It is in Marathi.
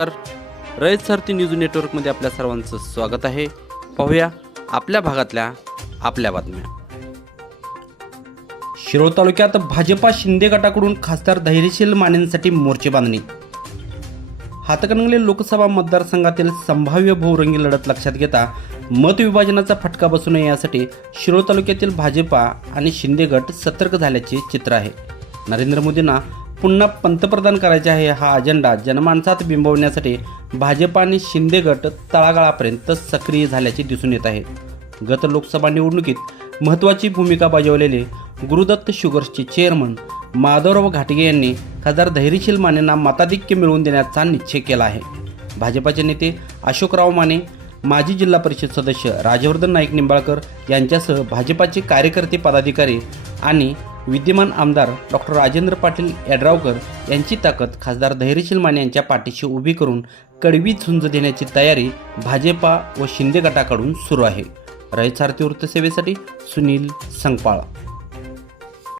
तर रयत सारथी न्यूज नेटवर्कमध्ये आपल्या सर्वांचं स्वागत आहे. पाहूया आपल्या भागातल्या आपल्या बातम्या. शिरोळ तालुक्यात भाजपा शिंदे गटाकडून खासदार धैर्यशील मानेंसाठी मोर्चे बांधणी. हातकणंगले लोकसभा मतदारसंघातील संभाव्य बहुरंगी लढत लक्षात घेता मतविभाजनाचा फटका बसू नये यासाठी शिरोळ तालुक्यातील भाजपा आणि शिंदे गट सतर्क झाल्याचे चित्र आहे. नरेंद्र मोदींना पुन्हा पंतप्रधान करायचे आहे हा अजेंडा जनमानसात बिंबवण्यासाठी भाजप आणि शिंदे गट तळागाळापर्यंत सक्रिय झाल्याचे दिसून येत आहे. गत लोकसभा निवडणुकीत महत्त्वाची भूमिका बजावलेले गुरुदत्त शुगर्सचे चेअरमन माधवराव घाटगे यांनी खासदार धैर्यशील मानेंना मताधिक्य मिळवून देण्याचा निश्चय केला आहे. भाजपाचे नेते अशोकराव माने माजी जिल्हा परिषद सदस्य राजवर्धन नाईक निंबाळकर यांच्यासह भाजपाचे कार्यकर्ते पदाधिकारी आणि विद्यमान आमदार डॉक्टर राजेंद्र पाटील यड्रावकर यांची ताकद खासदार धैर्यशील माने यांच्या पाठीशी उभी करून कडवी झुंज देण्याची तयारी भाजपा व शिंदे गटाकडून सुरू आहे. रयत सारथी वृत्तसेवेसाठी सुनील संगपाळ.